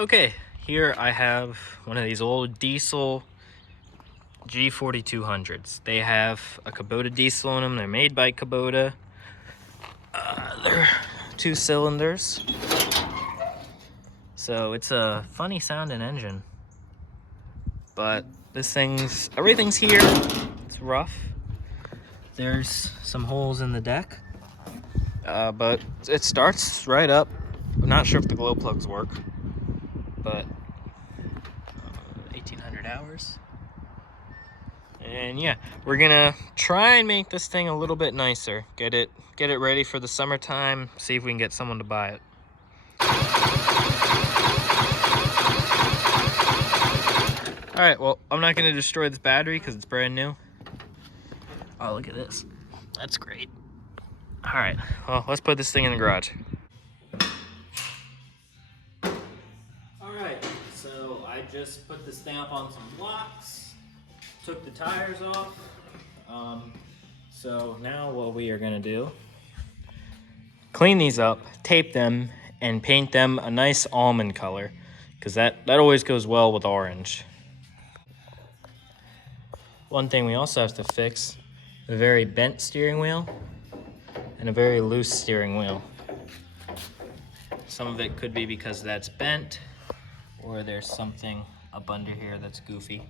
Okay, here I have one of these old diesel g4200s. They have a Kubota diesel in them. They're made by Kubota. They're 2 cylinders. So it's a funny sounding engine. But everything's here. It's rough. There's some holes in the deck. But it starts right up. I'm not sure if the glow plugs work, but 1800 hours. And yeah, we're gonna try and make this thing a little bit nicer. Get it ready for the summertime. See if we can get someone to buy it. All right, well, I'm not gonna destroy this battery because it's brand new. Oh, look at this. That's great. All right, well, let's put this thing in the garage. All right, so I just put the stamp on some blocks, took the tires off. So now what we are gonna do, clean these up, tape them, and paint them a nice almond color, because that always goes well with orange. One thing we also have to fix, a very bent steering wheel and a very loose steering wheel. Some of it could be because that's bent, or there's something up under here that's goofy.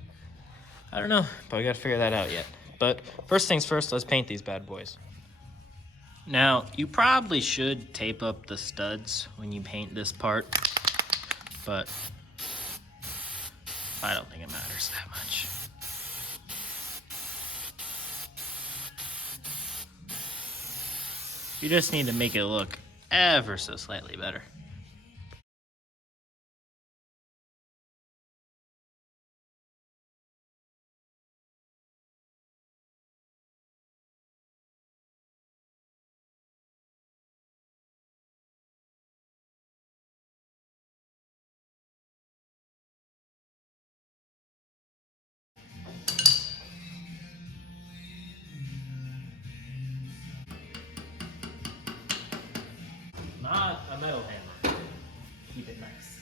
I don't know, but we gotta figure that out yet. But first things first, let's paint these bad boys. Now, you probably should tape up the studs when you paint this part, but I don't think it matters that much. You just need to make it look ever so slightly better. Not a metal hammer. Keep it nice.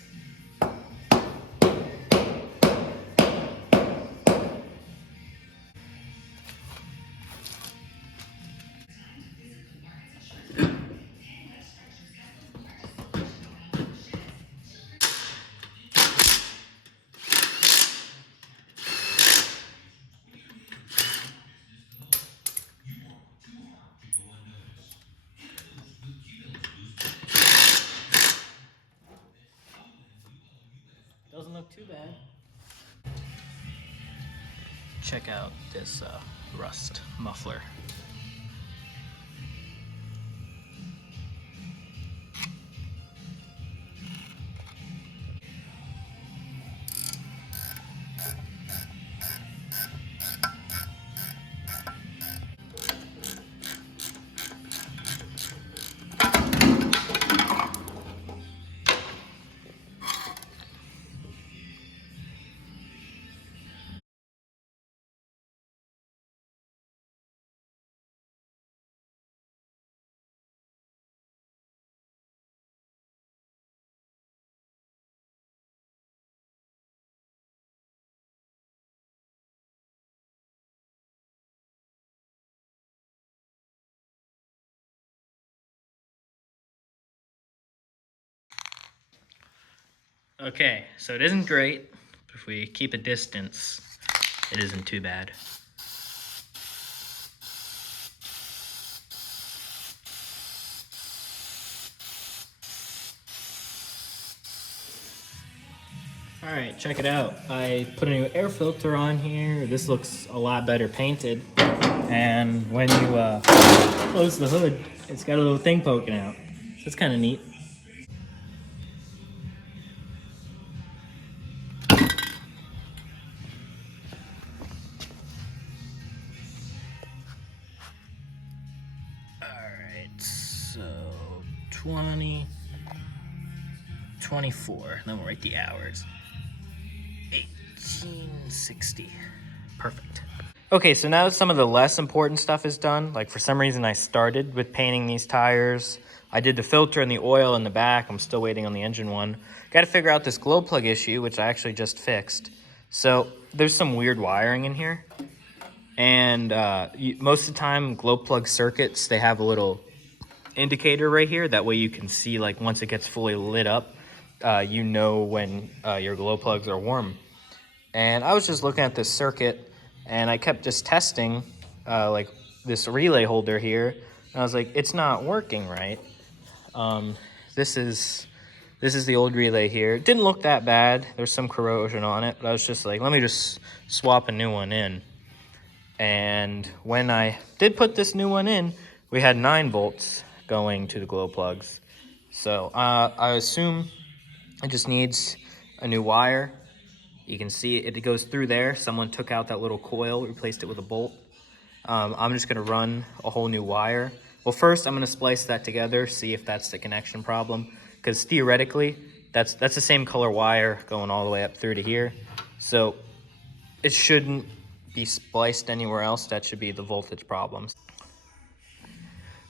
Doesn't look too bad. Check out this rust muffler. Okay, so it isn't great, but if we keep a distance, it isn't too bad. All right, check it out. I put a new air filter on here. This looks a lot better painted. And when you close the hood, it's got a little thing poking out. So it's kind of neat. Alright, so 20, 24, then we'll write the hours. 1860, perfect. Okay, so now that some of the less important stuff is done, like for some reason I started with painting these tires. I did the filter and the oil in the back. I'm still waiting on the engine one. Got to figure out this glow plug issue, which I actually just fixed. So there's some weird wiring in here. And most of the time, glow plug circuits, they have a little indicator right here. That way you can see, like, once it gets fully lit up, you know when your glow plugs are warm. And I was just looking at this circuit, and I kept just testing, like, this relay holder here. And I was like, it's not working right. This is the old relay here. It didn't look that bad. There's some corrosion on it, but I was just like, let me just swap a new one in. And when I did put this new one in, we had 9 volts going to the glow plugs. So I assume it just needs a new wire. You can see it goes through there. Someone took out that little coil, replaced it with a bolt. I'm just gonna run a whole new wire. Well, first I'm gonna splice that together, see if that's the connection problem. Because theoretically, that's the same color wire going all the way up through to here. So it shouldn't be spliced anywhere else. That should be the voltage problems.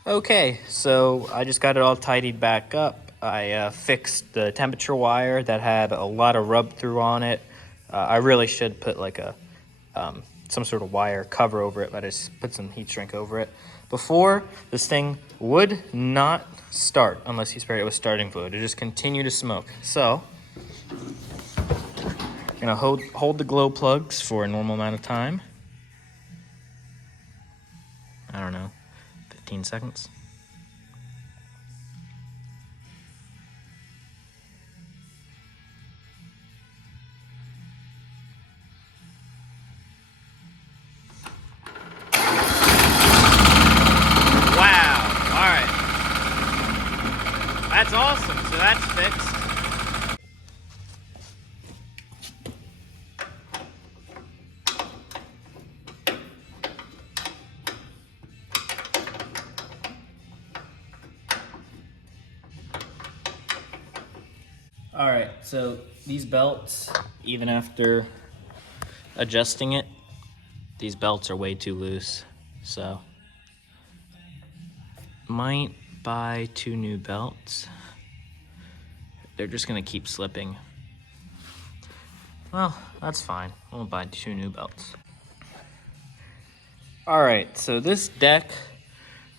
Okay, so I just got it all tidied back up. I fixed the temperature wire that had a lot of rub through on it. I really should put like a some sort of wire cover over it, but I just put some heat shrink over it. Before, this thing would not start unless you spray it with starting fluid. It just continued to smoke. So I'm gonna hold the glow plugs for a normal amount of time. I don't know, 15 seconds. Wow, all right. That's awesome, so that's fixed. All right, so these belts, even after adjusting it, these belts are way too loose. So might buy 2 new belts. They're just gonna keep slipping. Well, that's fine. We'll buy 2 new belts. All right, so this deck,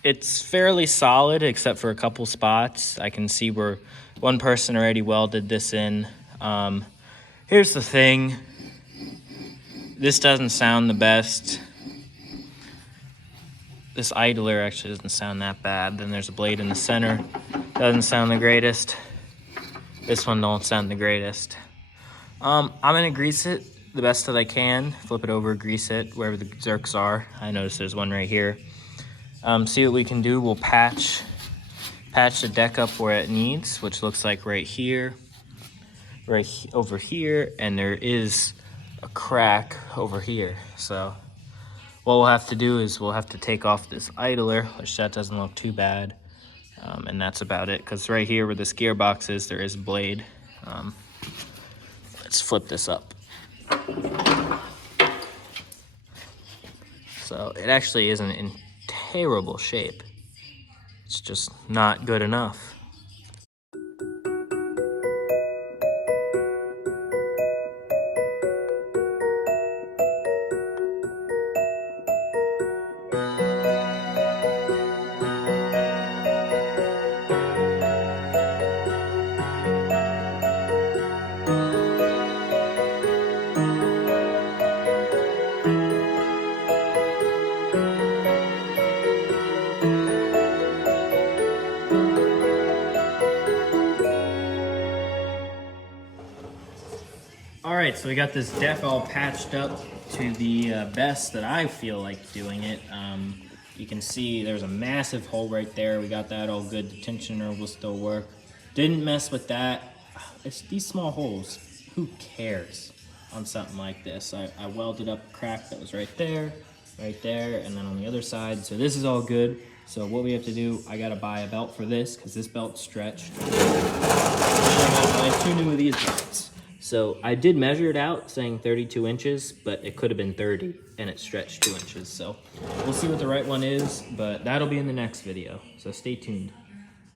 it's fairly solid except for a couple spots. I can see where one person already welded this in. Here's the thing. This doesn't sound the best. This idler actually doesn't sound that bad. Then there's a blade in the center. Doesn't sound the greatest. This one don't sound the greatest. I'm gonna grease it the best that I can. Flip it over, grease it wherever the zerks are. I noticed there's one right here. See what we can do. We'll patch the deck up where it needs, which looks like right here, over here, and there is a crack over here. So what we'll have to do is we'll have to take off this idler, which that doesn't look too bad. And that's about it, because right here where this gearbox is, there is a blade. Let's flip this up. So it actually isn't in terrible shape. It's just not good enough. All right, so we got this deck all patched up to the best that I feel like doing it. You can see there's a massive hole right there. We got that all good. The tensioner will still work. Didn't mess with that. It's these small holes. Who cares on something like this? I welded up a crack that was right there, and then on the other side. So this is all good. So what we have to do, I gotta buy a belt for this because this belt's stretched. I have 2 new of these belts. So I did measure it out saying 32 inches, but it could have been 30 and it stretched 2 inches. So we'll see what the right one is, but that'll be in the next video. So stay tuned.